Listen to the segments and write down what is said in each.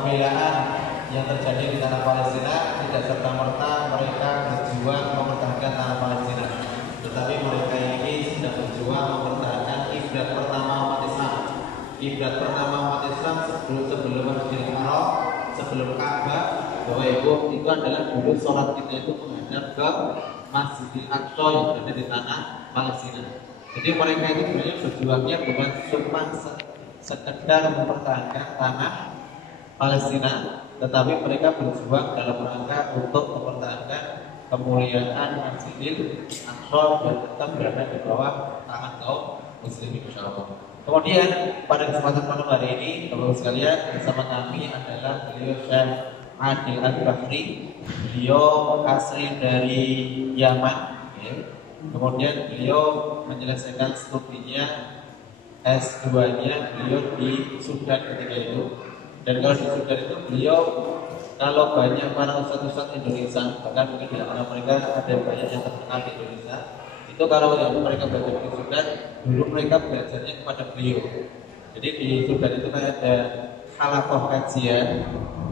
Pembelaan yang terjadi di tanah Palestina tidak serta-merta mereka berjuang mempertahankan tanah Palestina, tetapi mereka ini sedang berjuang mempertahankan kiblat pertama umat Islam. Kiblat pertama umat Islam sebelum Masjidil Haram, sebelum Ka'bah, bahwa itu adalah dulu sholat kita itu menghadap ke Masjidil Aqsa yang berada di tanah Palestina. Jadi mereka itu sebenarnya berjuangnya bukan cuma sekedar mempertahankan tanah Palestina, tetapi mereka berjuang dalam rangka untuk mempertahankan kemuliaan Masjidil Aqsa dan tetap berada di bawah tangan kaum muslimin insyaallah. Kemudian pada kesempatan malam hari ini, Bapak sekalian, bersama kami adalah beliau Syekh Adil Al-Bahri. Beliau asli dari Yaman, ya. Kemudian beliau menyelesaikan studinya S2-nya beliau di Sudan ketika itu. Dan kalau di Sudan itu beliau, kalau banyak para ustadz-ustadz Indonesia, bahkan mungkin di antara mereka ada banyak yang terkenal di Indonesia, itu kalau yang mereka belajar di Sudan, dulu mereka belajarnya kepada beliau. Jadi di Sudan itu kan ada halaqah kajian,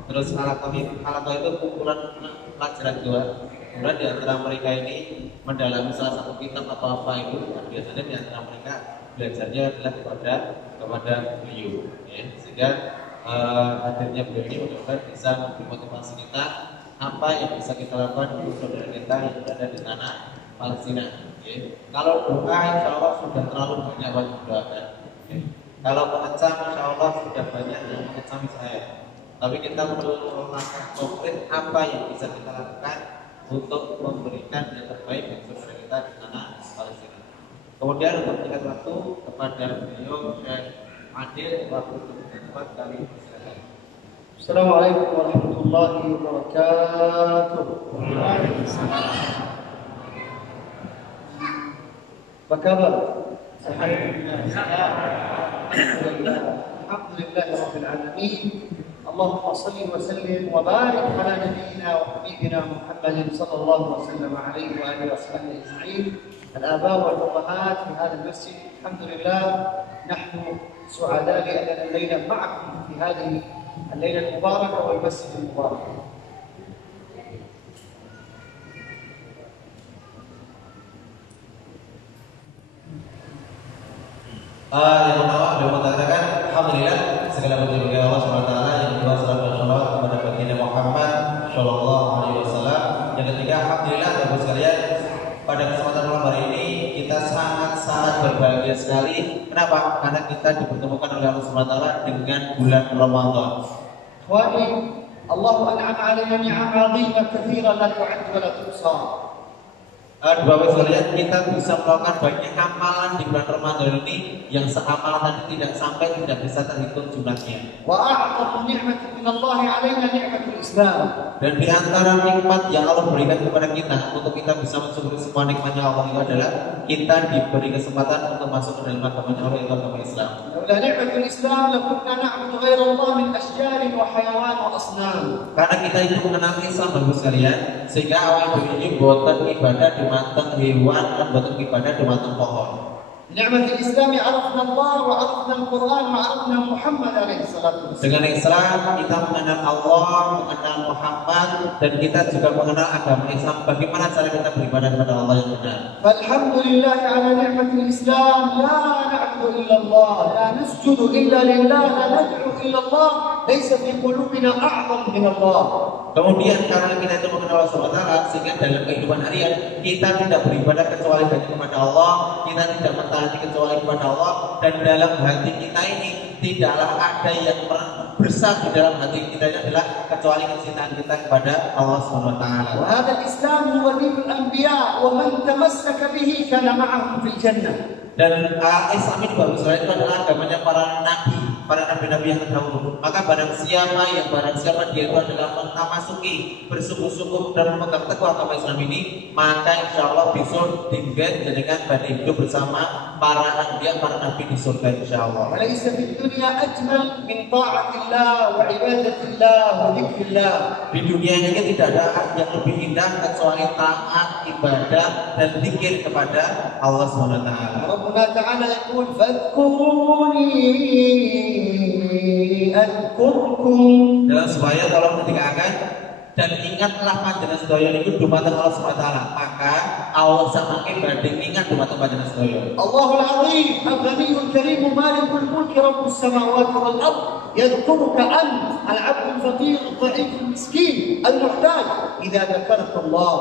terus halaqah itu kumpulan pelajaran juga. Kemudian di antara mereka ini mendalami salah satu kitab atau apa itu, dan biasanya di antara mereka belajarnya adalah kepada beliau, ya. Sehingga hadirnya beliau ini mudah-mudahan bisa memberi motivasi kita apa yang bisa kita lakukan untuk saudara kita yang berada di tanah Palestina. Ya. Kalau doa insya Allah sudah terlalu banyak yang mendoakan. Ya. Kalau mengecam insya Allah sudah banyak yang mengecam saya. Tapi kita perlu langkah konkret apa yang bisa kita lakukan untuk memberikan yang terbaik untuk saudara kita di tanah Palestina. Kemudian untuk meningkat waktu kepada beliau Syekh Adil waktu tempat kali. Assalamualaikum warahmatullahi wabarakatuh. Apa kabar? Alhamdulillah. Alhamdulillah rabbil alamin. Allahumma salli wa sallim wa barik ala nabiyyina wa habibina Muhammadin sallallahu alaihi wa alihi wa sahbihi ajma'in. الآباء والأمهات في هذا المسجد الحمد لله نحن سعداء لأننا الليلة معكم في هذه الليلة المباركة والمسجد المبارك. Yang pertama beliau mengatakan alhamdulillah segala puji bagi Allah Subhanahu wa taala, yang kedua salam dan salawat kepada baginda Muhammad sallallahu alaihi wasallam. Yang ketiga alhamdulillah Bapak sekalian, pada kesempatan malam hari ini kita sangat berbahagia sekali. Kenapa? Karena kita dipertemukan oleh Allah Subhanahu wa taala dengan bulan Ramadan. Wahai Allah an'ama 'alaina ni'am 'azimah katsiran la tu'ad wa la tuhsa. Bapak sekalian, kita bisa melakukan banyak amalan di bulan Ramadan ini yang seamalan tadi tidak sampai tidak bisa terhitung jumlahnya. Wa a'zamu ni'matin min Allah 'alaina ni'matul Islam. Dan di antara nikmat yang Allah berikan kepada kita untuk kita bisa mensyukuri semua nikmatnya Allah itu adalah kita diberi kesempatan untuk masuk ke dalam agama Allah, yaitu agama Islam. Laula ni'matul Islam lakunna na'budu ghaira Allah min asjarin wa hayawan wa asnam. Karena kita itu mengenal Islam Bapak sekalian, sehingga awal ini boten ibadah di matang hewan dan boten ibadah di matang pohon. Ni'matul Islam arafna Allah wa arafna Al-Quran wa arafna Muhammad alaihi salatu wasallam. Dengan Islam kita mengenal Allah, mengenal Muhammad, dan kita juga mengenal agama Islam. Bagaimana cara kita beribadah kepada Allah yang benar? Alhamdulillah ala ni'matul Islam, la na'budu illa Allah, la nasjudu illa lillah, la nad'u illa Allah, ليس في قلوبنا أعظم من الله. Kemudian karena kita itu mengenal Allah SWT, sehingga dalam kehidupan harian kita tidak beribadah kecuali hanya kepada Allah, kita tidak mentaati kecuali kepada Allah, dan dalam hati kita ini tidaklah ada yang besar di dalam hati kita ini adalah kecuali kecintaan kita kepada Allah SWT. وهذا الإسلام هو دين الأنبياء ومن تمسك به كان معهم في الجنة. Dan Islam ini bagus sekali, itu adalah agamanya para nabi-nabi yang terdahulu. Maka barang siapa dia itu adalah memasuki, bersungguh-sungguh dan memegang teguh agama Islam ini, maka insya Allah besok dijadikan badai hidup bersama para nabi di surga insya Allah. وليس في الدنيا أجمل من طاعة الله وعبادة الله وذكر الله. Di dunia ini tidak ada yang lebih indah kecuali taat, ibadah, dan zikir kepada Allah SWT. ربنا تعالى يقول فاذكروني أذكركم. Dalam supaya tolong ketika dan ingatlah panjenengan sedaya niku dumateng Allah SWT, maka Allah semakin badhe ingat dumateng panjenengan sedaya. الله العظيم الغني الكريم مالك الملك رب السماوات والأرض يذكرك أنت العبد الفقير الضعيف المسكين المحتاج إذا ذكرت الله.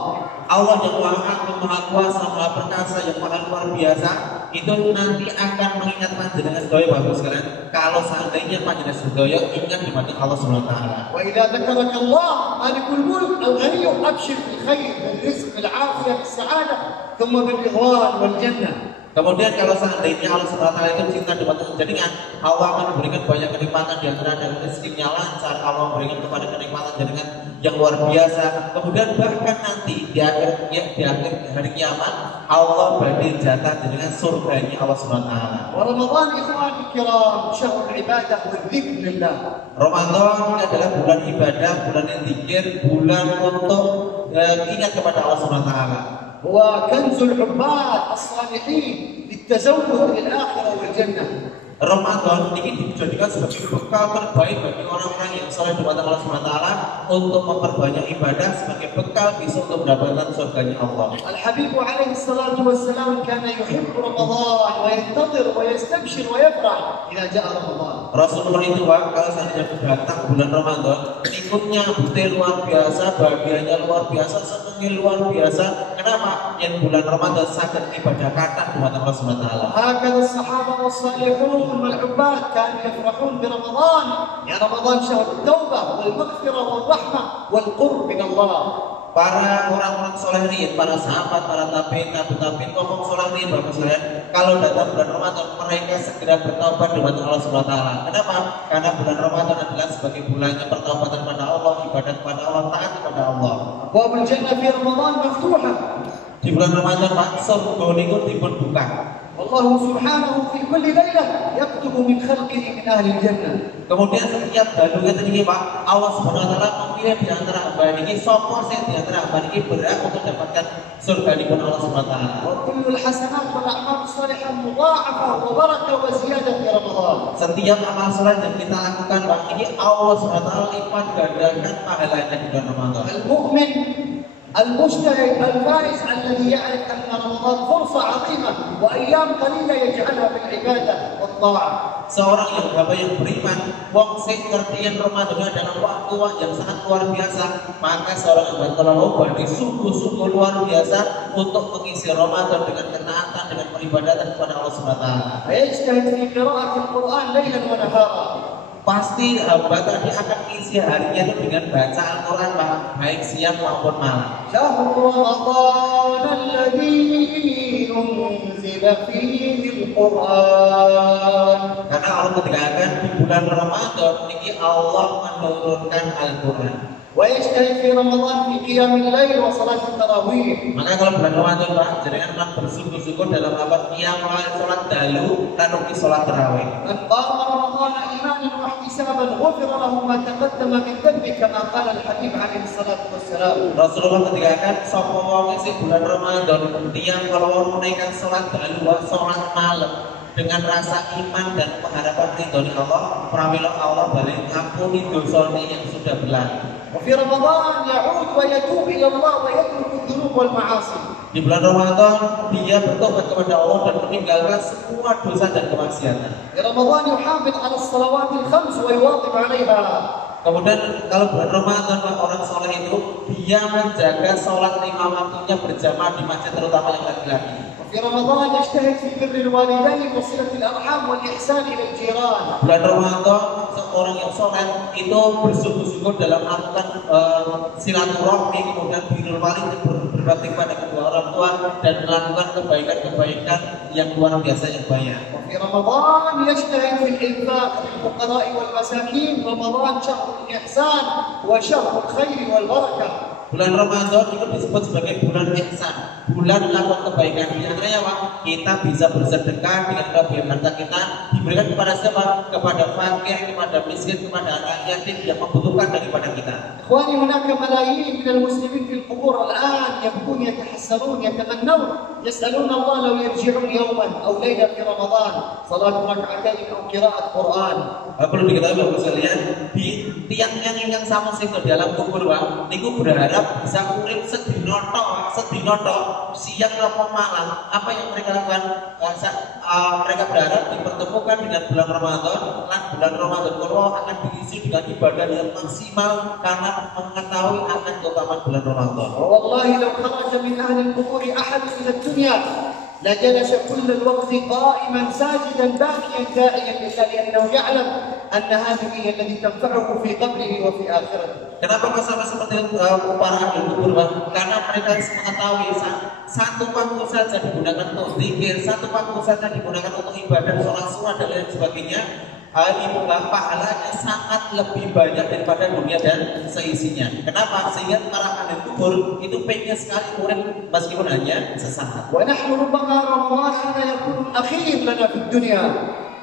Allah yang Maha Agung, Maha Kuasa, Maha Perkasa, yang Maha luar biasa, itu nanti akan mengingat panjenengan sedaya bagus sekalian. Kalau seandainya panjenengan sedaya ingat dumateng Allah SWT. وإذا ذكرك الله مالك الملك الغني أبشر بالخير بالرزق بالعافية بالسعادة ثم بالرضوان والجنة. Kemudian kalau seandainya Allah SWT itu cinta dumateng jenengan, Allah akan memberikan banyak kenikmatan di antara dengan rezekinya lancar, Allah memberikan kepada kenikmatan jenengan yang luar biasa. Kemudian bahkan nanti di akhir hari kiamat Allah beri jatah dengan surganya Allah SWT. ورمضان إخواني الكرام شهر العبادة والذكر لله. Ramadan adalah bulan ibadah, bulan yang zikir, bulan untuk ingat kepada Allah SWT. هو كنز العباد الصالحين للتزود للآخرة والجنة. Ramadan ini dijadikan sebagai bekal terbaik bagi orang-orang yang soleh dumateng Allah SWT untuk memperbanyak ibadah sebagai bekal bisa untuk mendapatkan surganya Allah. الحبيب عليه الصلاة والسلام كان يحب رمضان وينتظر ويستبشر ويفرح إذا جاء رمضان. Rasulullah itu kalau seandainya datang bulan Ramadan, ikutnya butir luar biasa, bahagianya luar biasa, senangnya luar biasa. Kenapa? Yang bulan Ramadan sangat ibadah kata dumateng Allah SWT. هكذا الصحابة والصالحون والعباد كانوا يفرحون برمضان. يا رمضان شهر التوبة والمغفرة والرحمة والقرب من الله. Para orang-orang solehin, para sahabat, para tabi'in, ngomong solehin bagus sekalian. Kalau datang bulan Ramadan, mereka segera bertaubat dengan Allah SWT. Kenapa? Karena bulan Ramadan adalah sebagai bulannya pertaubatan kepada Allah, ibadah kepada Allah, taat kepada Allah. أبواب الجنة في رمضان مفتوحة. Di bulan Ramadan, surga niku dipun buka. والله سبحانه في كل ليلة يكتب من خلقه من أهل الجنة. Kemudian setiap dalu ini Pak, Allah SWT memilih di antara hamba ini sapa sing di antara hamba ini berhak untuk mendapatkan surga di Allah SWT. وكل الحسنات والأعمال الصالحة مضاعفة وبركة وزيادة في رمضان. Setiap amal saleh yang kita lakukan Pak, ini Allah SWT lipat gandakan pahalanya di bulan Ramadan. المؤمن المجتهد الفائز الذي يعرف أن رمضان فرصة عظيمة وأيام قليلة يجعلها في العبادة والطاعة. Seorang hamba yang beriman, wong sing ngertiin Ramadan adalah waktu yang sangat luar biasa, maka seorang hamba terlalu sungguh-sungguh luar biasa untuk mengisi Ramadan dengan ketaatan, dengan peribadatan kepada Allah SWT. ويجتهد في قراءة القرآن ليلا ونهارا. Pasti hamba tadi akan isi harinya itu dengan baca Al-Quran baik siang maupun malam. شهر رمضان الذي أنزل فيه القرآن. Karena Allah ketikaakan di bulan Ramadan ini Allah menurunkan Al-Quran. ويجتهد في رمضان في قيام الليل وصلاة التراويح. Maka kalau bulan Ramadan Pak, jangan akan bersungguh-sungguh dalam apa? Qiyamul salat dalu dan uki salat tarawih. من قام رمضان إيمانا واحتسابا غفر له ما تقدم من ذنبه كما قال الحبيب عليه الصلاة والسلام. Rasulullah ketikaakan sapa wong sing bulan Ramadan tiyang kalau menaikkan salat dalu salat malam dengan rasa iman dan pengharapan ridhoni Allah, pramila Allah balik ngampuni dosane yang sudah berlalu. وفي رمضان يعود ويتوب إلى الله ويترك الذنوب والمعاصي. Di bulan Ramadan dia bertobat kepada Allah dan meninggalkan semua dosa dan kemaksiatan. في رمضان يحافظ على الصلوات الخمس ويواظب عليها. Kemudian kalau bulan Ramadan orang soleh itu dia menjaga sholat 5 waktunya berjamaah di masjid, terutama yang laki-laki. في رمضان يجتهد في بر الوالدين وصلة الأرحام والإحسان إلى الجيران. Bulan Ramadan seorang yang soleh itu bersungguh-sungguh dalam melakukan silaturahmi, kemudian birrul walidain, berbakti kepada kedua orang tua dan melakukan kebaikan-kebaikan yang luar biasa yang banyak. وفي رمضان يجتهد في الإنفاق للفقراء والمساكين. رمضان شهر الإحسان وشهر الخير والبركة. Bulan Ramadan itu disebut sebagai bulan ihsan, bulan melakukan kebaikan. Di antaranya apa? Kita bisa bersedekah dengan kelebihan harta kita diberikan kepada siapa? Kepada fakir, kepada miskin, kepada anak yatim yang membutuhkan daripada kita. إخواني هناك ملايين من المسلمين في القبور الآن يبكون يتحسرون يتمنون يسألون الله لو يرجعون يوما أو ليلة في رمضان صلاة ركعتين أو قراءة قرآن. Perlu diketahui Bapak sekalian, di tiang-tiang yang sama sing di dalam kubur Pak, niku berharap bisa urip sedinoto siang atau malam. Apa yang mereka lakukan? Mereka berharap dipertemukan dengan bulan Ramadan, dan bulan Ramadan kalau akan diisi dengan ibadah yang maksimal karena mengetahui akan keutamaan bulan Ramadan. والله لو خرج من أهل القبور أحد إلى الدنيا لجلس كل الوقت قائما ساجدا باكيا داعيا لله لأنه يعلم أن هذه هي التي تنفعه في قبره وفي آخرته. Kenapa sama seperti para ahli kubur Pak? Karena mereka mengetahui satu waktu saja digunakan untuk zikir, satu waktu saja digunakan untuk ibadah, sholat sunat dan lain sebagainya. Ini pahalanya sangat lebih banyak daripada dunia dan seisinya. Kenapa? Sehingga para ahli kubur itu pengen sekali urip meskipun hanya sesaat. ونحن ربما رمضان هذا يكون الأخير لنا في الدنيا.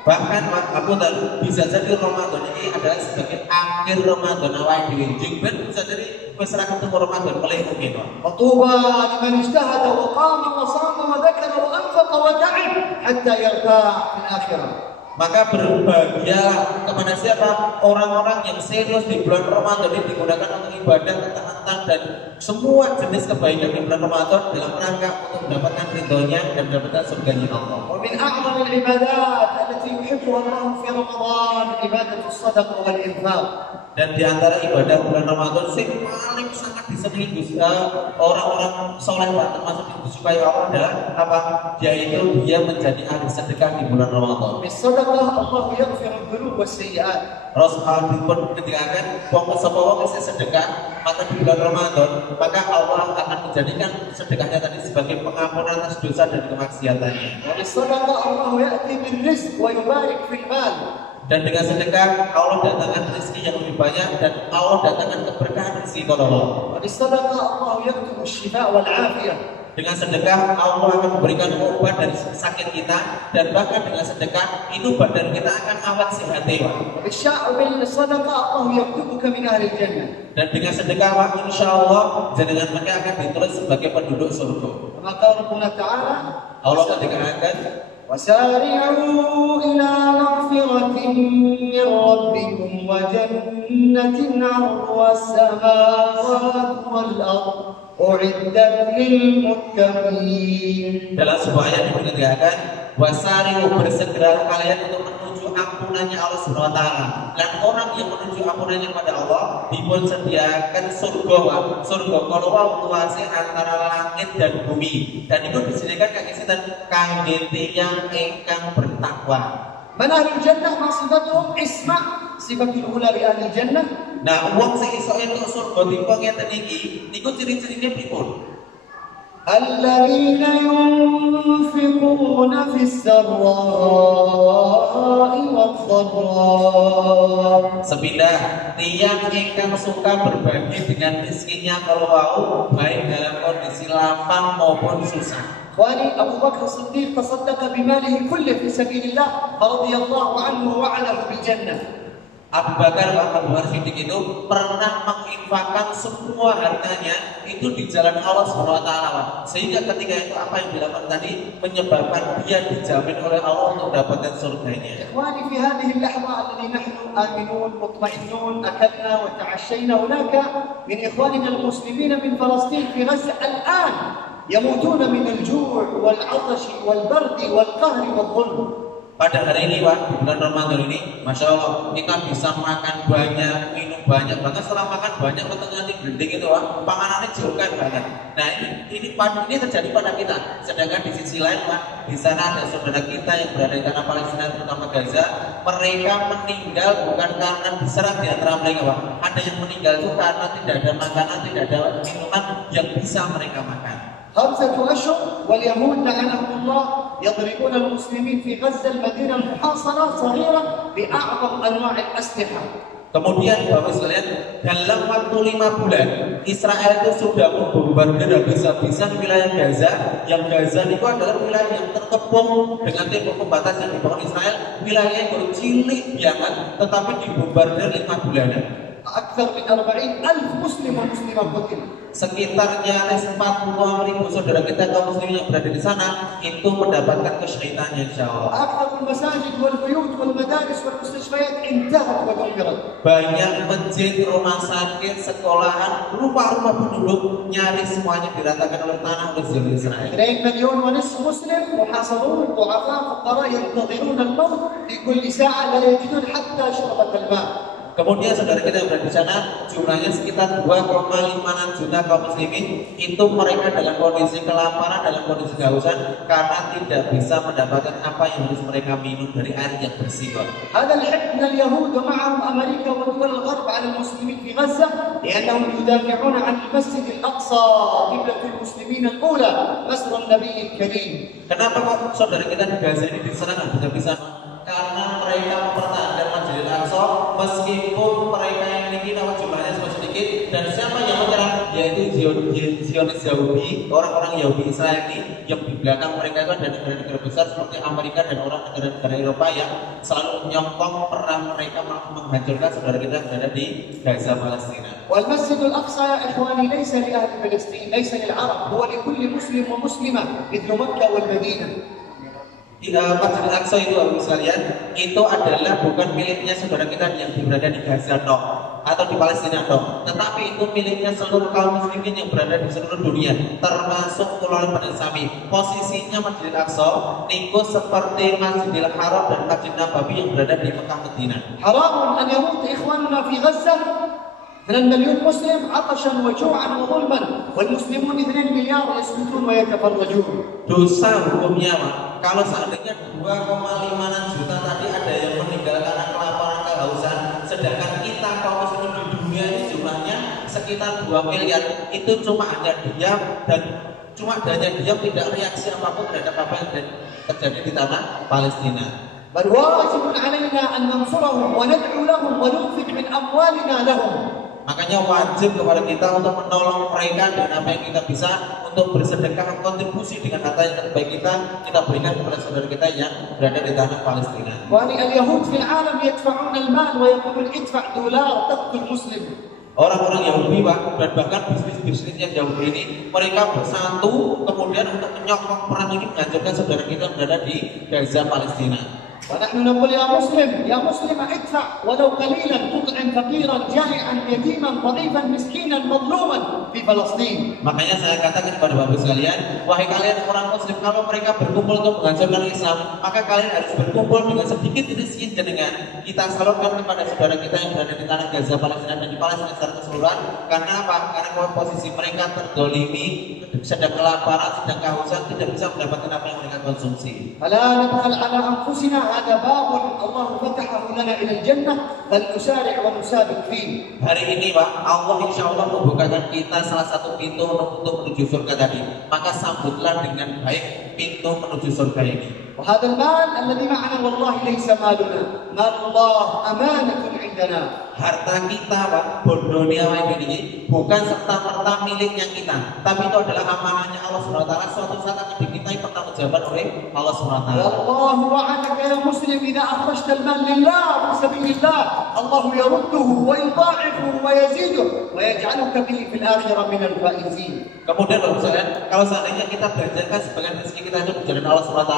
Bahkan aku tahu bisa jadi Ramadan ini adalah sebagai akhir Ramadan awal dhewe. Jengben bisa jadi wis ra ketemu Ramadan paling mungkin. وطوبى لمن اجتهد وقام وصام وذكر وأنفق وتعب حتى يرتاح في الآخرة. Maka berbahagialah kepada siapa? Orang-orang yang serius di bulan Ramadan ini digunakan untuk ibadah, ketaatan dan semua jenis kebaikan di bulan Ramadan dalam rangka untuk mendapatkan ridhonya dan mendapatkan surganya Allah. ومن أعظم العبادات التي يحبها الله في رمضان عبادة الصدقة والإنفاق. Dan di antara ibadah bulan Ramadan yang paling sangat disenangi orang-orang soleh termasuk yang disukai Allah adalah apa? Yaitu dia menjadi ahli sedekah di bulan Ramadan. بالصدقة الله يغفر الذنوب والسيئات. Rasulullah pun ketikaakan wong sapa wong sing sedekah maka di bulan Ramadan maka Allah akan menjadikan sedekahnya tadi sebagai pengampunan atas dosa dan kemaksiatannya. وبالصدقة الله يأتي بالرزق ويبارك في المال. Dan dengan sedekah Allah datangkan rezeki yang lebih banyak dan Allah datangkan keberkahan rezeki kepada Allah. وبالصدقة الله يكتب الشفاء والعافية. Dengan sedekah Allah akan memberikan obat dari sakit kita dan bahkan dengan sedekah itu badan kita akan awet sehat. وبالصدقة الله يكتبك من أهل الجنة. Dan dengan sedekah insya Allah dengan mereka akan ditulis sebagai penduduk surga. كما قال ربنا تعالى Allah ketika akan وسارعوا إلى مغفرة من ربكم وجنة عرضها السماوات والأرض أعدت للمتقين. Dalam sebuah ayat dikatakan wasari'u bersegeralah kalian untuk menuju ampunannya Allah Subhanahu wa taala. Dan orang yang menuju ampunannya kepada Allah dipun sediakan surga. Surga kalau luasnya antara langit dan bumi. Dan itu disediakan kangge sinten? Kangge tiyang ingkang bertakwa. من أهل الجنة ما صفتهم؟ اسمع صفة الأولى لأهل الجنة. Nah, wong sing iso entuk surga tipe ngeten iki, niku ciri-cirine pripun? الذين ينفقون في السراء والضراء. Sepindah tiang ingkang suka berbagi dengan miskinnya kalau mau baik dalam kondisi lapang maupun susah. إخواني أبو بكر الصديق تصدق بماله كله في سبيل الله فرضي الله عنه ووعده بالجنة. Abu Bakar Siddiq itu pernah menginfakkan semua hartanya itu di jalan Allah Subhanahu wa taala. Sehingga ketika itu apa yang dilakukan tadi menyebabkan dia dijamin oleh Allah untuk mendapatkan surganya. إخواني في هذه اللحظة التي نحن آمنون مطمئنون أكلنا وتعشينا هناك من إخواننا المسلمين من فلسطين في غزة الآن يموتون من الجوع والعطش والبرد والقهر والظلم. Pada hari ini Pak, di bulan Ramadan ini, Masya Allah, kita bisa makan banyak, minum banyak, bahkan setelah makan banyak, ketengah gending itu Pak, panganannya jauhkan banget. Nah ini terjadi pada kita. Sedangkan di sisi lain Pak, di sana ada saudara kita yang berada di tanah Palestina, terutama Gaza, mereka meninggal bukan karena diserang di antara mereka Pak. Ada yang meninggal itu karena tidak ada makanan, tidak ada minuman yang bisa mereka makan. 5 أشهر واليهود لعنهم الله يضربون المسلمين في غزة المدينة المحاصرة صغيرة بأعظم أنواع الأسلحة. Kemudian Bapak sekalian, dalam waktu 5 bulan Israel itu sudah membombardir habis-habisan wilayah Gaza. Yang Gaza itu adalah wilayah yang terkepung dengan tembok pembatas yang dibangun Israel. Wilayah yang bercilik banget, tetapi dibombardir 5 bulanan. أكثر من 40,000 مسلم ومسلمة قتل. Sekitar nyaris 40.000 saudara kita kaum muslimin yang berada di sana itu mendapatkan kesyahidannya insyaallah. أكثر المساجد والبيوت والمدارس والمستشفيات انتهت ودمرت. Banyak masjid, rumah sakit, sekolahan, rumah-rumah penduduk nyaris semuanya diratakan oleh tanah oleh Israel. 2,5 مليون مسلم محاصرون ضعفاء فقراء ينتظرون الموت في كل ساعة لا يجدون حتى شربة الماء. Kemudian saudara kita yang berada di sana jumlahnya sekitar 2,56 juta kaum muslimin. Itu mereka dalam kondisi kelaparan, dalam kondisi kehausan karena tidak bisa mendapatkan apa yang harus mereka minum dari air yang bersih. هذا الحق من اليهود ومعهم أمريكا ودول الغرب على المسلمين في غزة لأنهم يدافعون عن المسجد الأقصى قبلة المسلمين الأولى مسر النبي الكريم. Kenapa kok saudara kita di Gaza ini diserang habis-habisan? Karena mereka mempertahankan Masjidil Aqsa meskipun mereka yang memiliki nama jumlahnya sedikit. Dan siapa yang menyerang? Yaitu Zionis Yahudi, orang-orang Yahudi Israel ini yang di belakang mereka itu ada negara-negara besar seperti Amerika dan orang negara-negara Eropa yang selalu menyokong perang mereka menghancurkan saudara kita yang ada di Gaza Palestina. والمسجد الأقصى يا إخواني ليس لأهل فلسطين، ليس للعرب، هو لكل مسلم ومسلمة مثل مكة والمدينة. Masjid Al-Aqsa itu Bapak sekalian, itu adalah bukan miliknya saudara kita yang berada di Gaza atau di Palestina tetapi itu miliknya seluruh kaum muslimin yang berada di seluruh dunia, termasuk Pulau Sami. Posisinya Masjid Al-Aqsa niku seperti Masjidil Haram dan Masjid Nabawi yang berada di Mekah Madinah. حرام أن يموت إخواننا في غزة 2 مليون مسلم عطشا وجوعا وظلما والمسلمون 2 مليار يسكتون ويتفرجون. Dosa hukumnya Pak, kalau seandainya 2,56 juta tadi ada yang meninggal karena kelaparan kehausan, sedangkan kita kaum muslimin di dunia ini jumlahnya sekitar 2 miliar, itu cuma hanya diam dan tidak reaksi apapun terhadap apa yang terjadi di tanah Palestina. بل واجب علينا أن ننصرهم وندعو لهم وننفق من أموالنا لهم. Makanya wajib kepada kita untuk menolong mereka dengan apa yang kita bisa, untuk bersedekah, kontribusi dengan harta yang terbaik kita berikan kepada saudara kita yang berada di tanah Palestina. اليهود في العالم يدفعون المال ويقولون ادفع دولار تقتل مسلم. Orang-orang Yahudi Pak, dan bahkan bisnis-bisnis yang Yahudi ini mereka bersatu kemudian untuk menyokong perang ini menghancurkan saudara kita yang berada di Gaza Palestina. ونحن نقول يا مسلم ادفع ولو قليلا تطعم فقيرا جائعا يتيما ضعيفا مسكينا مظلوما في فلسطين. Makanya saya katakan kepada Bapak sekalian, wahai kalian orang muslim, kalau mereka berkumpul untuk menghancurkan Islam, maka kalian harus berkumpul dengan sedikit rezeki jenengan kita salurkan kepada saudara kita yang berada di tanah Gaza Palestina dan di Palestina secara keseluruhan. Karena apa? Karena posisi mereka terdolimi, sedang kelaparan, sedang kehausan, tidak bisa mendapatkan apa yang mereka konsumsi. فلا ندخل على أنفسنا هذا باب الله فتحه لنا إلى الجنة فلنسارع ونسابق فيه. Hari ini Pak, Allah insya Allah membukakan kita salah satu pintu untuk menuju surga tadi. Maka sambutlah dengan baik pintu menuju surga ini. وهذا المال الذي معنا والله ليس مالنا، مال الله أمانة عندنا. Harta kita Pak, bondo niawa ini bukan serta-merta miliknya kita, tapi itu adalah amanahnya Allah SWT. Suatu saat akan dimintai pertanggungjawaban oleh Allah SWT. والله وعدك يا مسلم إذا أخرجت المال لله في سبيل الله الله يرده ويضاعفه ويزيده ويجعلك به في الآخرة من الفائزين. Kemudian Bapak sekalian, kalau seandainya kita belanjakan sebagian rezeki kita itu di jalan Allah SWT,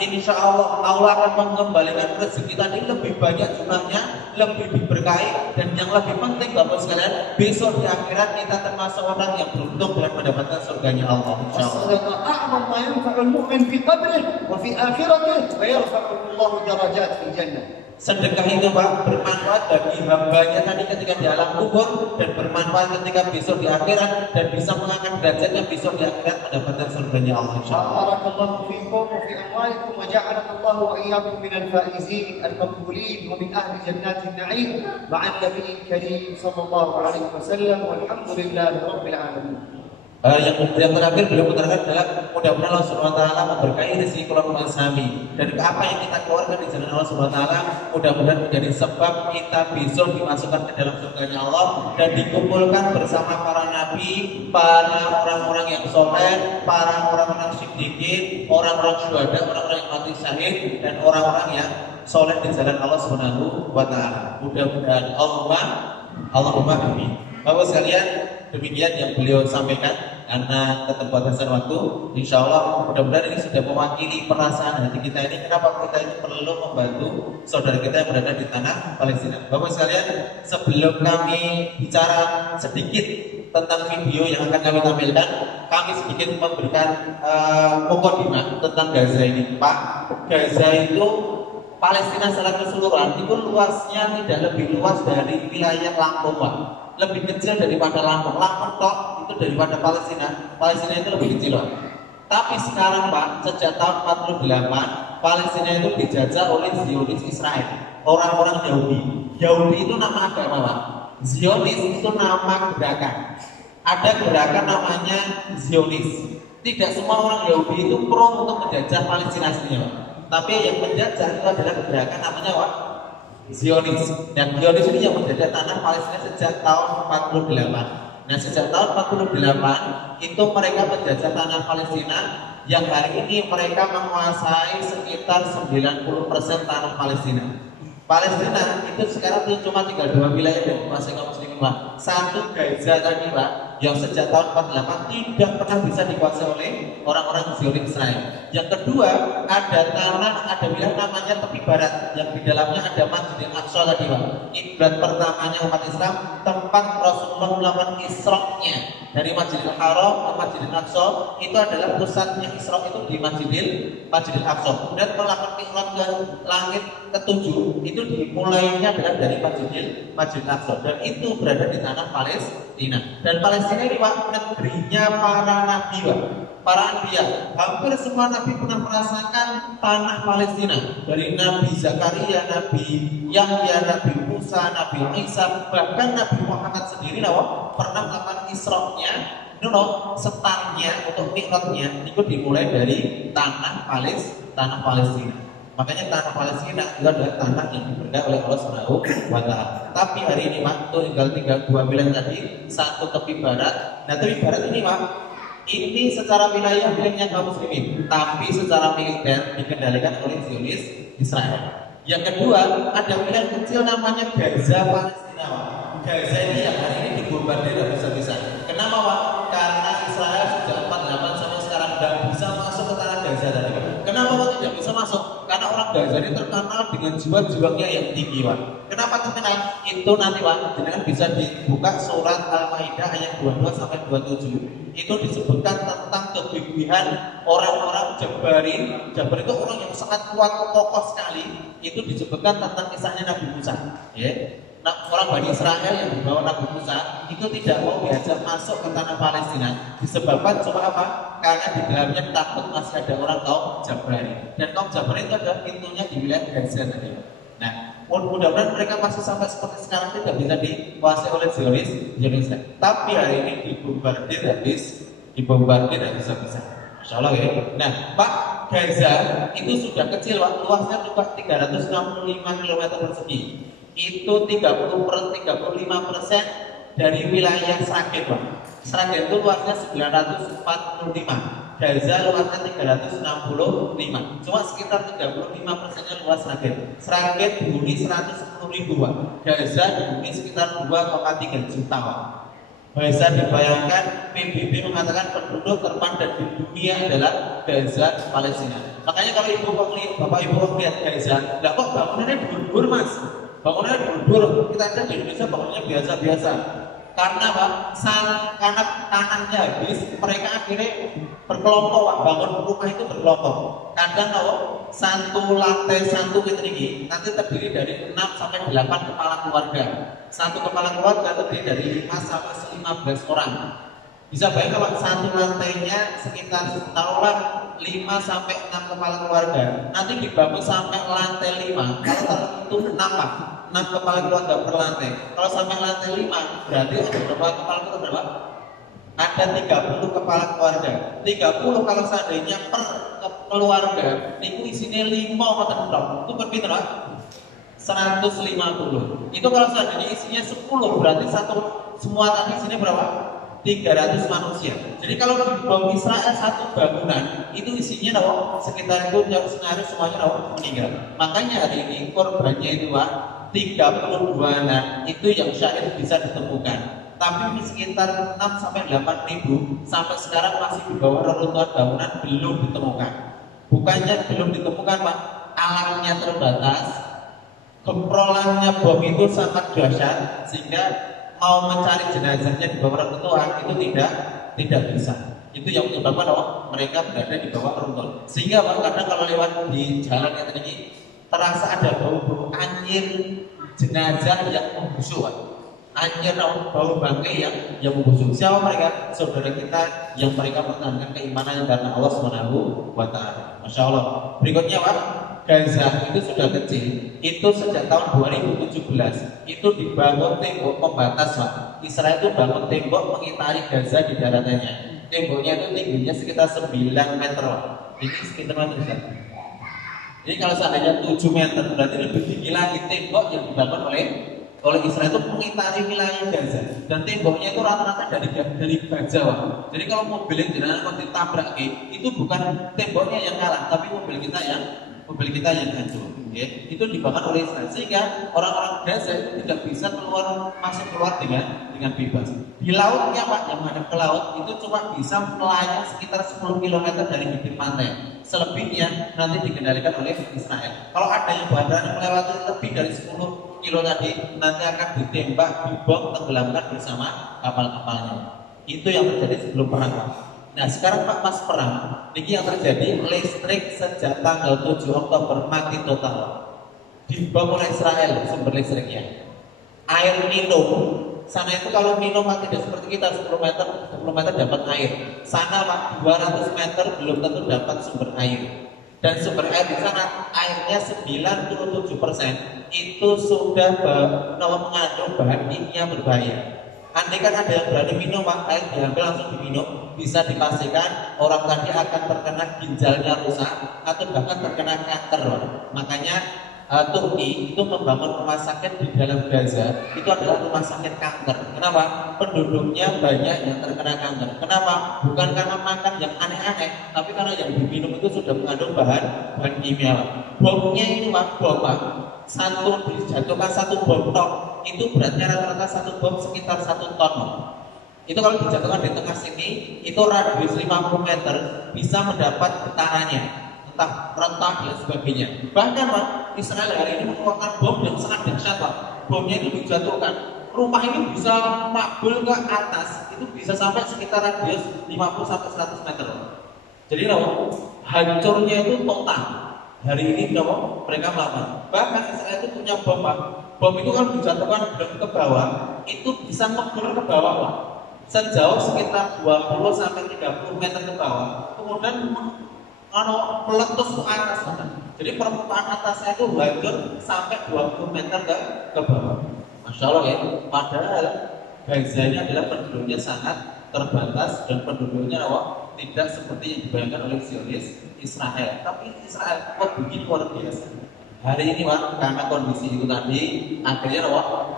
insya Allah Allah akan mengembalikan rezeki kita ini lebih banyak jumlahnya lebih diberkahi, dan yang lebih penting Bapak sekalian, besok di akhirat kita termasuk orang yang beruntung dengan mendapatkan surganya Allah. الصدقة أعظم ما ينفع المؤمن في قبره وفي آخرته ويرفعه الله درجات في الجنة. Sedekah itu Pak bermanfaat bagi hambanya tadi ketika di alam kubur, dan bermanfaat ketika besok di akhirat, dan bisa mengangkat derajatnya besok di akhirat mendapatkan surganya Allah. بارك الله فيكم وفي أموالكم وجعلنا الله وإياكم من الفائزين المقبولين ومن أهل جنات النعيم مع النبي الكريم صلى الله عليه وسلم والحمد لله رب العالمين. Yang terakhir beliau menerangkan adalah mudah-mudahan Allah Subhanahu wa taala memberkahi rezeki keluarga kami, dan apa yang kita keluarkan di jalan Allah Subhanahu wa taala mudah-mudahan menjadi sebab kita besok dimasukkan ke dalam surganya Allah dan dikumpulkan bersama para nabi, para orang-orang yang soleh, para orang-orang siddiqin, orang-orang syuhada, orang-orang yang mati syahid, dan orang-orang yang soleh di jalan Allah Subhanahu wa taala. Mudah-mudahan Allahumma amin. Bapak sekalian, demikian yang beliau sampaikan karena keterbatasan waktu. Insya Allah mudah-mudahan ini sudah mewakili perasaan hati kita ini. Kenapa kita ini perlu membantu saudara kita yang berada di tanah Palestina. Bapak sekalian, sebelum kami bicara sedikit tentang video yang akan kami tampilkan, kami sedikit memberikan mukadimah tentang Gaza ini. Pak, Gaza itu Palestina secara keseluruhan itu luasnya tidak lebih luas dari wilayah Lampung, Pak. Lebih kecil daripada Lampung. Lampung tok itu daripada Palestina. Palestina itu lebih kecil, Pak. Tapi sekarang, Pak, sejak tahun 48, Palestina itu dijajah oleh Zionis Israel, orang-orang Yahudi. Yahudi itu nama agama, Pak. Zionis itu nama gerakan. Ada gerakan namanya Zionis. Tidak semua orang Yahudi itu pro untuk menjajah Palestina aslinya, Pak. Tapi yang menjajah itu adalah gerakan namanya Pak Zionis. Dan Zionis ini yang menjajah tanah Palestina sejak tahun 48. Nah, sejak tahun 48 itu mereka menjajah tanah Palestina yang hari ini mereka menguasai sekitar 90% tanah Palestina. Palestina itu sekarang itu cuma tinggal 2 wilayah yang dikuasai kaum muslimin, Pak. Satu Gaza tadi, Pak, yang sejak tahun 48 tidak pernah bisa dikuasai oleh orang-orang Zionis Israel. Yang kedua, ada wilayah namanya tepi barat yang di dalamnya ada Masjidil Aqsa tadi, Pak. Kiblat pertamanya umat Islam, tempat Rasulullah melakukan Isra-nya dari Masjidil Haram ke Masjidil Aqsa, itu adalah pusatnya Isra itu di Masjidil Aqsa. Kemudian melakukan Mi'raj ke langit ketujuh itu dimulainya adalah dari Masjidil Aqsa, dan itu berada di tanah Palestina. Dan Palestina ini, Pak, negerinya para nabi, Pak. Para anbiya, hampir semua nabi pernah merasakan tanah Palestina. Dari Nabi Zakaria, Nabi Yahya, Nabi Musa, Nabi Isa, bahkan Nabi Muhammad sendiri pernah melakukan Isra-nya, setarnya untuk Mi'rajnya itu dimulai dari tanah Palestina. Makanya tanah Palestina itu adalah tanah yang diberkahi oleh Allah Subhanahu wa taala. Tapi hari ini, Pak, tinggal 2 wilayah tadi, satu tepi barat. Nah, tepi barat ini, Pak, ini secara wilayah miliknya kaum muslimin, tapi secara militer dikendalikan oleh Zionis Israel. Yang kedua, ada wilayah kecil namanya Gaza Palestina, Pak. Gaza ini yang hari ini dibombardir habis-habisan. Kenapa, Pak? Karena Israel sejak 48 sampai sekarang tidak bisa masuk ke tanah Gaza tadi, Pak. Kenapa Pak tidak bisa masuk? Karena orang Gaza ini terkenal dengan jiwa-jiwanya yang tinggi, Pak. Kenapa terkenal? Itu nanti, Pak, dengan bisa dibuka surat Al-Maidah ayat 22 sampai 27. Itu disebutkan tentang kegigihan orang-orang Jabarin. Jabar itu orang yang sangat kuat, kokoh sekali. Itu disebutkan tentang kisahnya Nabi Musa. Ya. Nah, orang Bani Israel yang dibawa Nabi Musa itu tidak mau diajak masuk ke tanah Palestina. Disebabkan cuma apa? Karena di dalamnya takut masih ada orang kaum Jabari. Dan kaum Jabari itu adalah pintunya di wilayah Gaza tadi. Nah, mudah-mudahan mereka masih sampai seperti sekarang tidak bisa dikuasai oleh Zionis. Tapi hari ini dibombardir habis-habisan. Insya Allah ya. Nah, Pak, Gaza itu sudah kecil, Pak. Luasnya cuma 365 km persegi. Itu 35% dari wilayah Sragen, Pak. Sragen itu luasnya 945. Gaza luasnya 365. Cuma sekitar 35%-nya luas Sragen. Sragen dihuni 110.000, Pak. Gaza dihuni sekitar 2,3 juta, Pak. Bisa dibayangkan, PBB mengatakan penduduk terpadat di dunia adalah Gaza, Palestina. Makanya kalau Bapak Ibu lihat Gaza, lah kok bangunannya dur-dur, Mas? bangunannya dulu kita aja di Indonesia bangunannya biasa-biasa. Karena Pak, karena tanahnya habis, mereka akhirnya berkelompok Pak, bangun rumah itu berkelompok. Kadang satu lantai satu tinggi, nanti terdiri dari 6 sampai 8 kepala keluarga. Satu kepala keluarga terdiri dari 5 sampai 15 orang. Bisa bayangkan Pak, satu lantainya sekitar taruhlah 5 sampai 6 kepala keluarga. Nanti dibangun sampai lantai 5. Kalau itu 6 Pak, 6 kepala keluarga per lantai. Kalau sampai lantai 5 berarti ada berapa kepala keluarga berapa? Ada 30 kepala keluarga. 30 kalau seandainya per keluarga itu isinya 5 macam blok. Itu berapa Pak? 150. Itu kalau seandainya isinya 10 berarti semua tadi isinya berapa? 300 manusia. Jadi kalau di bom Israel satu bangunan itu isinya sekitar itu nyaris semuanya meninggal. Makanya hari ini korbannya itu Pak 32 anak itu yang syahid bisa ditemukan. Tapi sekitar 6 sampai 8 ribu sampai sekarang masih di bawah reruntuhan bangunan belum ditemukan. Bukannya belum ditemukan Pak, alatnya terbatas, gemprolannya bom itu sangat dahsyat sehingga mau mencari jenazahnya di bawah reruntuhan itu tidak bisa. Itu yang menyebabkan mereka berada di bawah reruntuhan. Sehingga Pak, kadang kalau lewat di jalan yang ini terasa ada bau-bau anjir jenazah yang membusuk Pak. Anjir bau bangkai yang membusuk. Siapa mereka? Saudara kita yang mereka pertahankan keimanan karena Allah Subhanahu wa taala. Masya Allah. Berikutnya Pak, Gaza itu sudah kecil, itu sejak tahun 2017 itu dibangun tembok pembatas Pak. Israel itu bangun tembok mengitari Gaza di daratannya. Temboknya itu tingginya sekitar 9 meter Pak. Ini sekitar meter. Jadi kalau seandainya 7 meter berarti lebih tinggi lagi tembok yang dibangun oleh Israel itu mengitari wilayah Gaza. Dan temboknya itu rata-rata dari baja Pak. Jadi kalau mobil yang jenengan ditabrak itu bukan temboknya yang kalah, tapi mobil kita yang hancur, itu dibangun oleh Israel sehingga orang-orang Gaza itu tidak bisa masuk keluar dengan bebas. Di lautnya Pak, yang menghadap ke laut itu cuma bisa melayang sekitar 10 km dari bibir pantai. Selebihnya nanti dikendalikan oleh Israel. Kalau ada yang badannya melewati lebih dari 10 kilo tadi, nanti akan ditembak, dibom, tenggelamkan bersama kapal-kapalnya. Itu yang terjadi sebelum perang Pak. Nah sekarang Pak pas perang, ini yang terjadi listrik sejak tanggal 7 Oktober mati total. Dibom oleh Israel sumber listriknya. Air minum, sana itu kalau minum Pak tidak seperti kita 10 meter dapat air. Sana Pak 200 meter belum tentu dapat sumber air. Dan sumber air di sana airnya 97% itu sudah mengandung bahan kimia berbahaya. Andai kan ada yang berani minum Pak, air diambil langsung diminum, bisa dipastikan orang tadi akan terkena ginjalnya rusak atau bahkan terkena kanker. Makanya Turki itu membangun rumah sakit di dalam Gaza itu adalah rumah sakit kanker. Kenapa? Penduduknya banyak yang terkena kanker. Kenapa? Bukan karena makan yang aneh-aneh, tapi karena yang diminum itu sudah mengandung bahan kimia. Bomnya itu Pak, dijatuhkan satu bom tok itu beratnya rata-rata satu bom sekitar 1 ton. Itu kalau dijatuhkan di tengah sini itu radius 50 meter bisa mendapat getarannya, entah retak dan sebagainya. Bahkan Pak, Israel hari ini mengeluarkan bom yang sangat dahsyat Pak. Bomnya itu dijatuhkan, rumah ini bisa makbul ke atas, itu bisa sampai sekitar radius 50 sampai 100 meter. Jadi hancurnya itu total. Hari ini mereka melakukan. Bahkan Israel itu punya bom Pak. Bom itu kan dijatuhkan ke bawah, itu bisa ngebul ke bawah Pak. Sejauh sekitar 20 sampai 30 meter ke bawah. Kemudian meletus ke atas. Jadi permukaan atasnya itu hancur sampai 20 meter ke bawah. Masya Allah ya. Padahal Gaza ini adalah penduduknya sangat terbatas dan penduduknya tidak seperti yang dibayangkan oleh Zionis Israel. Tapi Israel begini luar biasa. Hari ini Pak, karena kondisi itu tadi akhirnya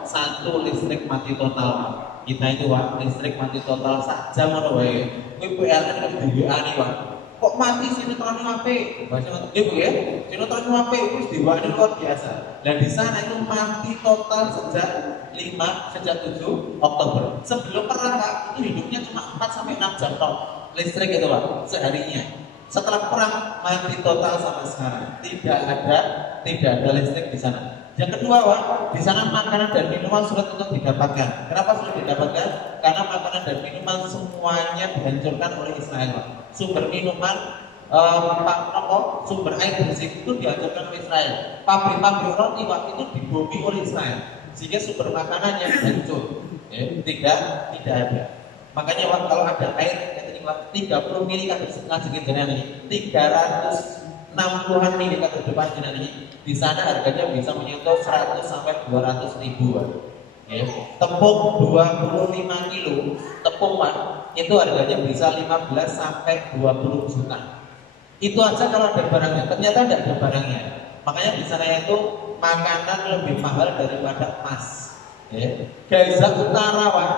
satu listrik mati total Pak. Kita itu Pak, listrik mati total saja mana wae. Kuwi PLN kan di WA nih Pak. Kok mati sinetron HP? Bahasa ngoten Bu ya. Sinetron HP wis di WA luar biasa. Dan di sana itu mati total sejak 7 Oktober. Sebelum perang Pak, itu hidupnya cuma 4 sampai 6 jam tok. Listrik itu Pak, seharinya. Setelah perang mati total sampai sekarang. Tidak ada listrik di sana. Yang kedua, Pak, di sana makanan dan minuman sulit untuk didapatkan. Kenapa sulit didapatkan? Karena makanan dan minuman semuanya dihancurkan oleh Israel, Pak. Sumber minuman, sumber air bersih itu dihancurkan oleh Israel. Pabrik-pabrik roti, Pak, itu dibomi oleh Israel. Sehingga sumber makanannya hancur, tidak ada. Makanya, Pak, kalau ada air, kata Pak, 30 mili kan segitu ini, 360-an mili ke depan ini, di sana harganya bisa menyentuh 100 sampai 200 ribu, Pak. Tepung 25 kilo tepung, Pak, itu harganya bisa 15 sampai 20 juta. Itu aja kalau ada barangnya. Ternyata tidak ada barangnya. Makanya di sana itu makanan lebih mahal daripada emas. Gaza Utara, Pak,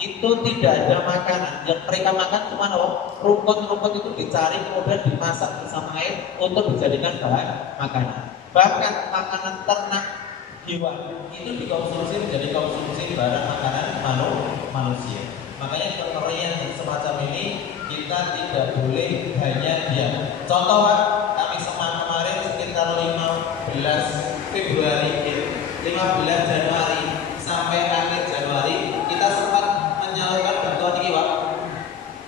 itu tidak ada makanan. Yang mereka makan cuma rumput-rumput itu dicari kemudian dimasak bersama air untuk dijadikan bahan makanan. Bahkan makanan ternak hewan itu dikonsumsi menjadi konsumsi barang makanan manusia. Makanya pengertian semacam ini kita tidak boleh hanya diam. Contoh, Pak, kami kemarin sekitar 15 Februari, 15 Januari sampai akhir Januari kita sempat menyalurkan bantuan ini, Pak.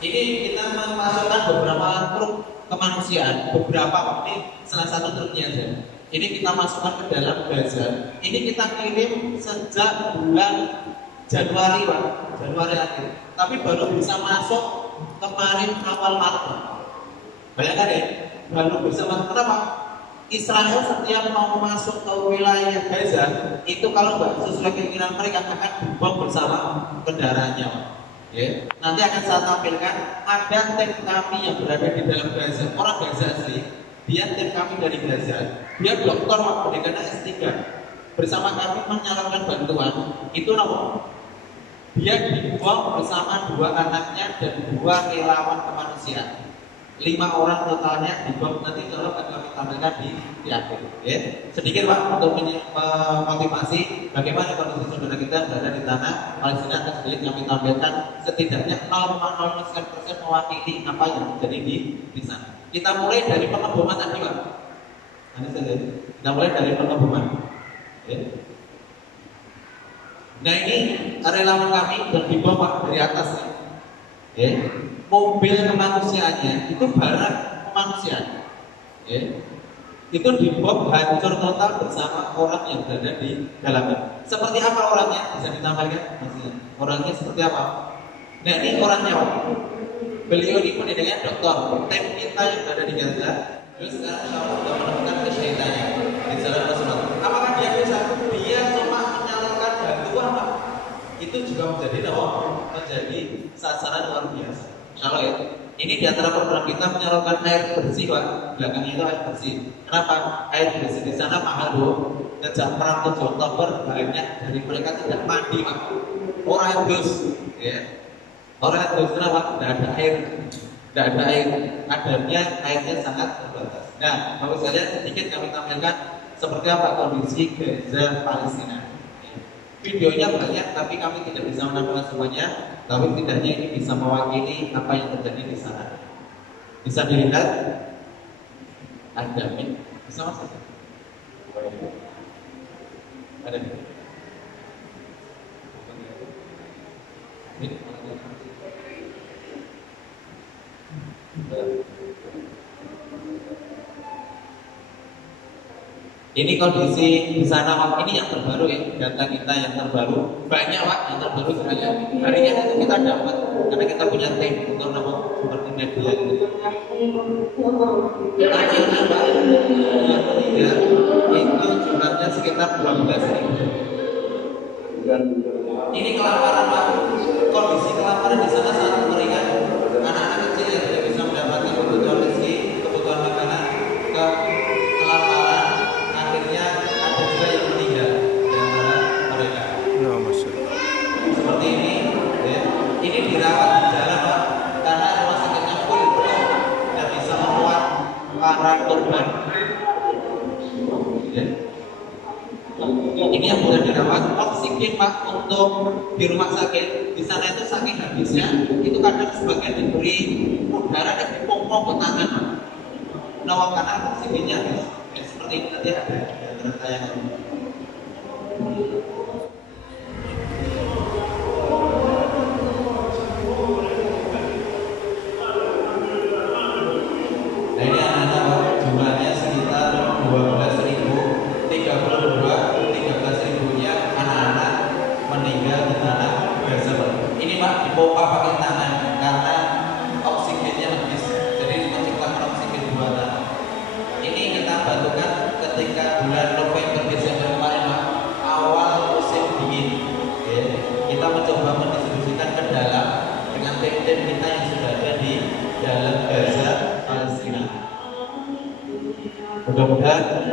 Ini kita memasukkan beberapa truk kemanusiaan, beberapa, Pak. Ini salah satu truknya aja. Ini kita masukkan ke dalam Gaza. Ini kita kirim sejak bulan Januari, Pak. Januari akhir. Tapi baru bisa masuk kemarin awal Maret. Bayangkan ya, baru bisa masuk. Kenapa? Israel setiap mau masuk ke wilayah Gaza, itu kalau nggak sesuai keinginan mereka akan dibom bersama kendaraannya. Nanti akan saya tampilkan ada tim kami yang berada di dalam Gaza, orang Gaza asli. Dia tim kami dari Gaza, dia dokter pendidikan S3, bersama kami menyalurkan bantuan. Itu nomor. Dia dibom bersama 2 anaknya dan 2 relawan kemanusiaan. 5 orang totalnya dibom. Nanti kalau akan kami tampilkan di akhir. Sedikit, Pak, untuk memotivasi bagaimana kondisi saudara kita berada di tanah Palestina. Akan sedikit kami tampilkan setidaknya 0,09% mewakili apa yang terjadi di sana. Kita mulai dari pengeboman tadi, Pak. Kita mulai dari pengeboman. Nah, ini relawan kami yang dibom, Pak, dari atas. Mobil kemanusiaannya itu barang kemanusiaan. Itu dibom hancur total bersama orang yang berada di dalamnya. Seperti apa orangnya? Bisa ditampilkan? Orangnya seperti apa? Nah, ini orangnya, Pak. Beliau ini pendidikannya dokter. Tim kita yang ada di Gaza, terus sekarang sudah menemukan kesyahitannya di jalan Rasulullah. Apakah dia bisa? Dia cuma menyalurkan bantuan, Pak. Itu juga menjadi sasaran luar biasa. Kalau ya, ini di antara program kita menyalurkan air bersih, Pak. Belakangnya itu air bersih. Kenapa? Air bersih di sana mahal, Bu. Sejak perang 7 Oktober banyak dari mereka tidak mandi, Pak. Orang dus, Orang terus kenapa? Tidak ada air, adanya airnya sangat terbatas. Nah, bapak sekalian, sedikit kami tampilkan seperti apa kondisi Gaza Palestina. Videonya banyak, tapi kami tidak bisa menampilkan semuanya. Tapi setidaknya ini bisa mewakili apa yang terjadi di sana. Bisa dilihat, ada bisa masuk. Ada. Ini kondisi di sana, Pak. Ini yang terbaru ya, data kita yang terbaru. Banyak, Pak, yang terbaru sebenarnya. Harinya itu kita dapat karena kita punya tim untuk seperti media gitu. Akhirnya, Pak, yang ketiga itu jumlahnya sekitar 12.000. Ini kelaparan, Pak. Kondisi kelaparan di sana sangat meringan. Anak-anak kecil yang tidak bisa mendapatkan kebutuhan rezeki, kebutuhan makanan, kelaparan, akhirnya ada juga yang meninggal di antara mereka. Seperti ini, ya. Ini dirawat di jalan, Pak, karena rumah sakitnya full, tidak bisa memuat para korban. Ya. Ini yang sudah dirawat, oksigen, Pak, untuk di rumah sakit. Di sana itu saking habisnya, itu kadang sebagian diberi udara dan dipompa ke tangan, Pak. Nah, karena oksigennya habis. Seperti ini nanti ada tayangan.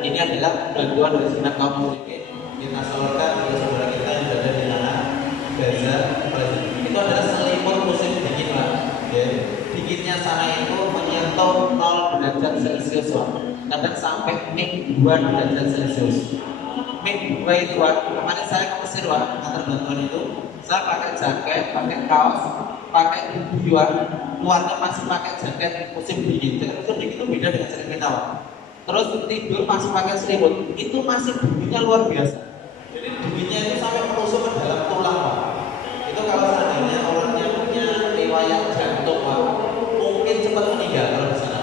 ini adalah bantuan dari segenap kaum muslimin kita salurkan ke saudara kita yang berada di tanah Gaza, Palestina. Itu adalah selimut musim dingin, Pak. Ya. Dinginnya sana itu menyentuh 0 derajat Celcius, Pak. Kadang sampai -2 derajat Celcius. -2 itu, Pak. Kemarin saya ke Mesir, Pak, antar bantuan itu. Saya pakai jaket, pakai kaos, pakai baju, Pak. Keluarga masih pakai jaket musim dingin. Jaket musim dingin itu beda dengan jaket kita, Pak. Terus tidur masih pakai selimut. Itu masih dinginnya luar biasa. Jadi dinginnya itu sampai menusuk ke dalam tulang, Pak. Itu kalau seandainya orangnya punya riwayat jantung, Pak, mungkin cepat meninggal kalau di sana.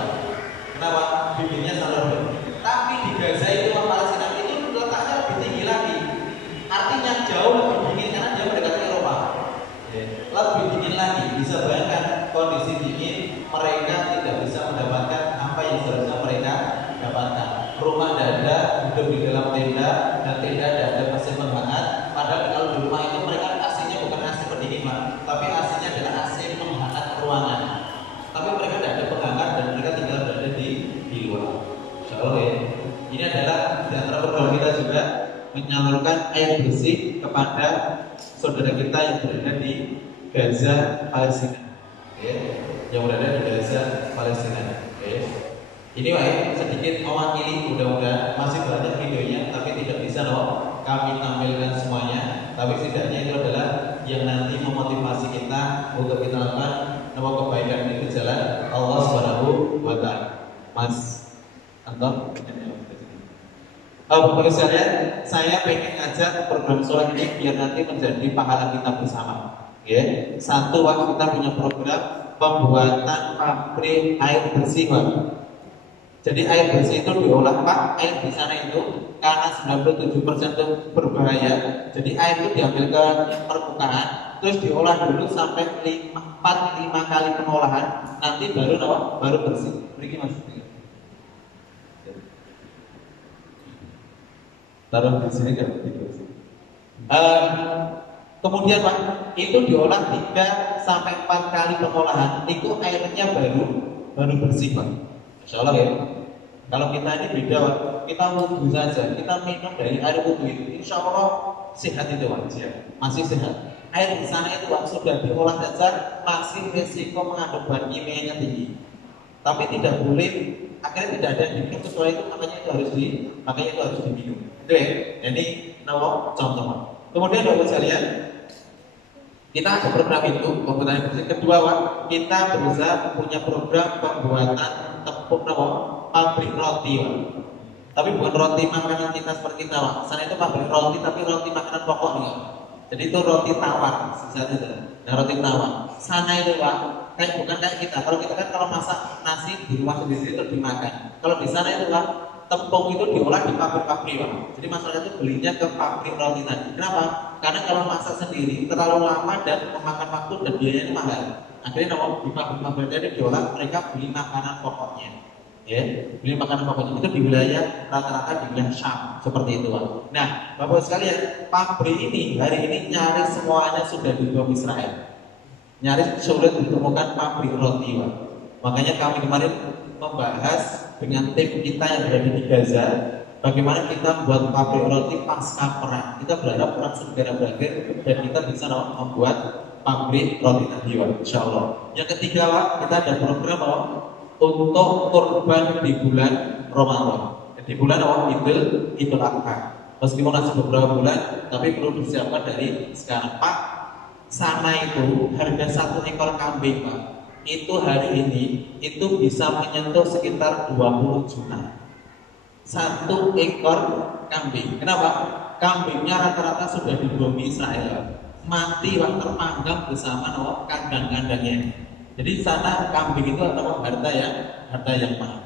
Kenapa? Dinginnya sangat. Tapi di Gaza itu, Palestina itu letaknya lebih tinggi lagi. Artinya jauh lebih dingin karena dia mendekati Eropa. Lebih dingin lagi. Bisa bayangkan kondisi dingin, mereka tidak bisa mendapatkan apa yang seharusnya mereka dapatkan. Rumah tidak ada, hidup di dalam tenda, dan tenda tidak ada mesin penghangat. Padahal kalau di rumah itu mereka AC-nya bukan AC pendingin, Pak, tapi AC-nya adalah AC penghangat ruangan. Tapi mereka tidak ada penghangat dan mereka tinggal berada di luar. Insya Allah ya. Ini adalah di antara program kita juga menyalurkan air bersih kepada saudara kita yang berada di Gaza, Palestina. Yang berada di Gaza, Palestina. Ini Pak, sedikit mewakili, mudah-mudahan masih banyak videonya, tapi tidak bisa kami tampilkan semuanya. Tapi setidaknya itu adalah yang nanti memotivasi kita untuk kita lakukan kebaikan itu jalan Allah Subhanahu wa Ta'ala. Mas Anton, Bapak sekalian, saya pengen ngajak program sholat ini biar nanti menjadi pahala kita bersama. Ya, satu waktu kita punya program pembuatan pabrik air bersih, Pak. Jadi air bersih itu diolah, Pak. Air di sana itu karena 97% itu berbahaya. Jadi air itu diambil ke permukaan, terus diolah dulu sampai 5 kali pengolahan, nanti baru bersih. Beri Mas. Taruh di sini kan bersih. Kemudian Pak, itu diolah 3 sampai 4 kali pengolahan, itu airnya baru bersih, Pak. Insya Allah ya. Kalau kita ini beda, Pak. Kita wudhu saja, kita minum dari air wudhu itu, insya Allah sehat itu, Pak. Masih sehat. Air di sana itu, Pak, sudah diolah saja masih resiko mengandung bahan kimianya tinggi. Tapi tidak boleh, akhirnya tidak ada diminum kecuali itu, makanya itu harus diminum. Itu ya. Jadi contoh, Pak. Kemudian Bapak sekalian, kita ada program itu pembuatan bersih. Kedua, Pak, kita berusaha punya program pembuatan tepung pabrik roti, Pak. Tapi bukan roti makanan kita seperti kita, Pak. Sana itu pabrik roti, tapi roti makanan pokok nih, Pak. Jadi itu roti tawar, sisanya itu. Nah, roti tawar. Sana itu, Pak, bukan kayak kita. Kalau kita kan kalau masak nasi di rumah sendiri terus dimakan. Kalau di sana itu, Pak, tepung itu diolah di pabrik-pabrik, Pak. Jadi masyarakat itu belinya ke pabrik roti tadi. Kenapa? Karena kalau masak sendiri terlalu lama dan memakan waktu dan biayanya mahal. Akhirnya di pabrik-pabrik tadi diolah, mereka beli makanan pokoknya. Ya, beli makanan pokoknya itu di wilayah rata-rata di wilayah Syam seperti itu, Pak. Nah, Bapak sekalian, pabrik ini hari ini nyaris semuanya sudah dibom Israel. Nyaris sulit ditemukan pabrik roti, Pak. Makanya kami kemarin membahas dengan tim kita yang berada di Gaza, bagaimana kita membuat pabrik roti pasca perang. Kita berharap perang segera berakhir dan kita bisa membuat pabrik roti tadi, insya Allah. Yang ketiga, Pak, kita ada program untuk kurban di bulan Ramadan. Di bulan Idul Adha. Meskipun masih beberapa bulan, tapi perlu disiapkan dari sekarang, Pak. Sana itu harga 1 ekor kambing, Pak, itu hari ini itu bisa menyentuh sekitar 20 juta. 1 ekor kambing. Kenapa? Kambingnya rata-rata sudah dibomi Israel, mati, Pak, terpanggang bersama kandang-kandangnya. Jadi sana kambing itu adalah harta yang mahal.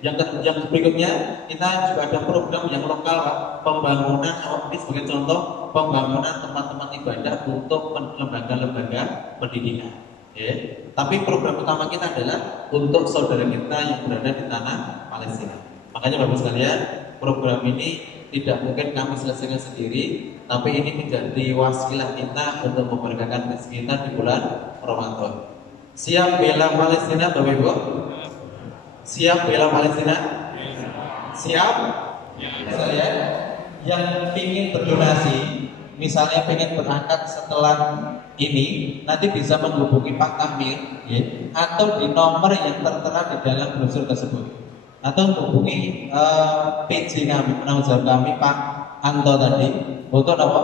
Yang berikutnya kita juga ada program yang lokal, Pak, pembangunan ini sebagai contoh pembangunan tempat-tempat ibadah untuk lembaga-lembaga pendidikan. Ya. Tapi program utama kita adalah untuk saudara kita yang berada di tanah Palestina. Makanya Bapak sekalian, program ini tidak mungkin kami selesaikan sendiri, tapi ini menjadi wasilah kita untuk memberkakan rezeki kita di bulan Ramadan. Siap bela Palestina, Bapak Ibu? Siap bela Palestina? Siap? Saya yang ingin berdonasi, misalnya ingin berangkat setelah ini, nanti bisa menghubungi Pak Kamil ya, atau di nomor yang tertera di dalam brosur tersebut, atau menghubungi PJ kami, penanggung kami Pak Anto tadi untuk apa?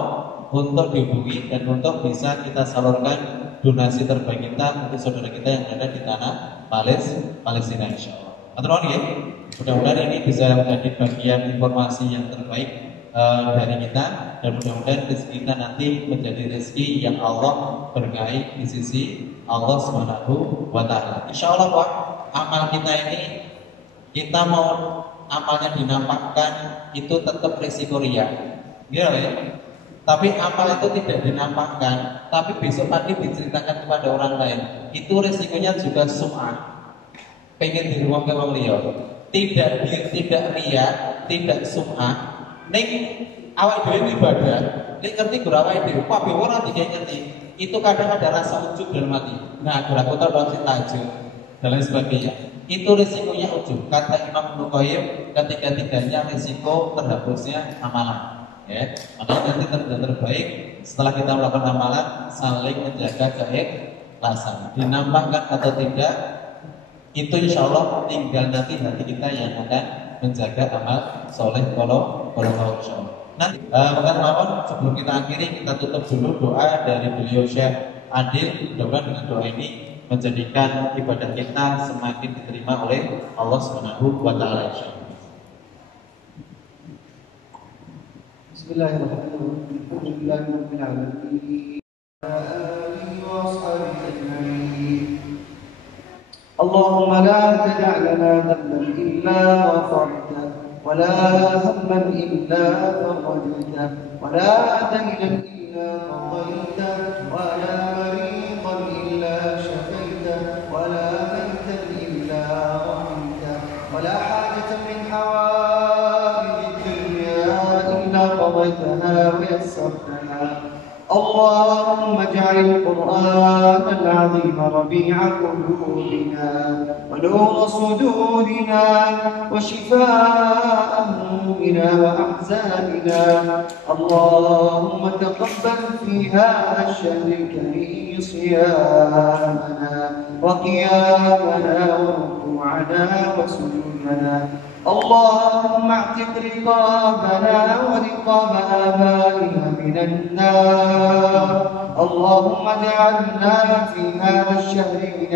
Untuk dihubungi dan untuk bisa kita salurkan donasi terbaik kita untuk saudara kita yang ada di tanah Palestina, insyaallah. Atur ya. Mudah-mudahan ini bisa menjadi bagian informasi yang terbaik dari kita, dan mudah-mudahan rezeki kita nanti menjadi rezeki yang Allah berkahi di sisi Allah Subhanahu wa taala. Insyaallah Pak, amal kita ini kita mau amalnya dinampakkan itu tetap risiko riya. Gitu ya. Tapi amal itu tidak dinampakkan, tapi besok pagi diceritakan kepada orang lain, itu risikonya juga sum'ah. Pengen di rumah ke wong liya. Tidak riya, tidak sum'ah. Ning awak dhewe ibadah, nek ngerti ora awake dhewe, apa ora ngerti. Itu kadang ada rasa ujub dalam hati. Nah, aku tahu si tajud dan lain sebagainya. Itu risikonya ujub. Kata Imam Ibnu Qayyim, ketiga-tiganya risiko terhapusnya amalan. Ya, makanya nanti terbaik setelah kita melakukan amalan saling menjaga keikhlasan. Dinampakkan atau tidak, itu insya Allah tinggal nanti hati kita yang akan menjaga amal soleh kalau insya Allah. Nanti sebelum kita akhiri, kita tutup dulu doa dari beliau Syekh Adil. Mudah-mudahan dengan doa ini menjadikan ibadah kita semakin diterima oleh Allah Subhanahu wa taala, insyaallah. Bismillahirrahmanirrahim. Alhamdulillahirabbil alamin. Allahumma la tada' lana dhanban illa ghafarta wa la hamman illa farajta wa la daynan illa qadayta wa la maridan illa shafaita wa la maytan illa rahimta wa la hajatan min قضيتها ويسرتها. اللهم اجعل القرآن العظيم ربيع قلوبنا ونور صدورنا وشفاء همومنا وأحزاننا. اللهم تقبل في هذا الشهر الكريم صيامنا وقيامنا وركوعنا وسجودنا. اللهم اعتق رقابنا ورقاب آبائنا من النار. اللهم اجعلنا في هذا الشهر من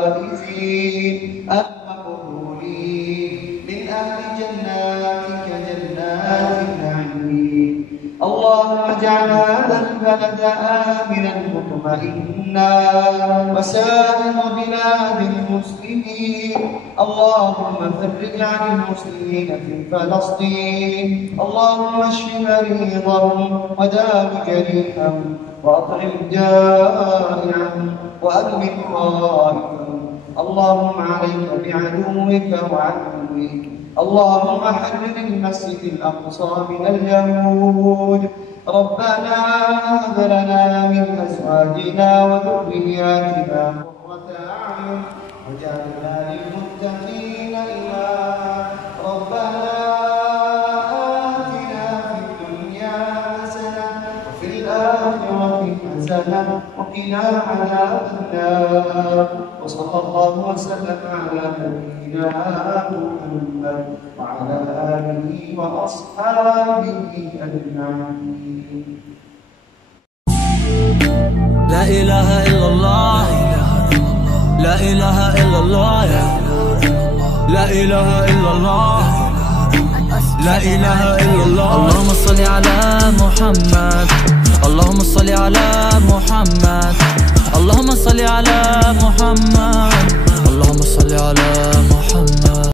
الفائزين المقبولين من أهل جناتك جنات النعيم. اللهم اجعل هذا البلد آمنا مطمئنا وسائر بلاد المسلمين. اللهم فرج عن المسلمين في فلسطين. اللهم اشف مريضهم وداو جريحهم وأطعم جائعهم وأمن خائفهم. اللهم عليك بعدوك وعدوك. اللهم حرر المسجد الأقصى من اليهود. ربنا هب لنا من أزواجنا وذرياتنا قرة أعين واجعلنا للمتقين إماما. ربنا آتنا في الدنيا حسنة وفي الآخرة حسنة وقنا عذاب النار. وصلى الله وسلم على نبينا محمد وعلى آله وأصحابه أجمعين. لا إله إلا الله، لا إله إلا الله، لا إله إلا الله، لا إله إلا الله. اللهم صل على محمد، اللهم صل على محمد.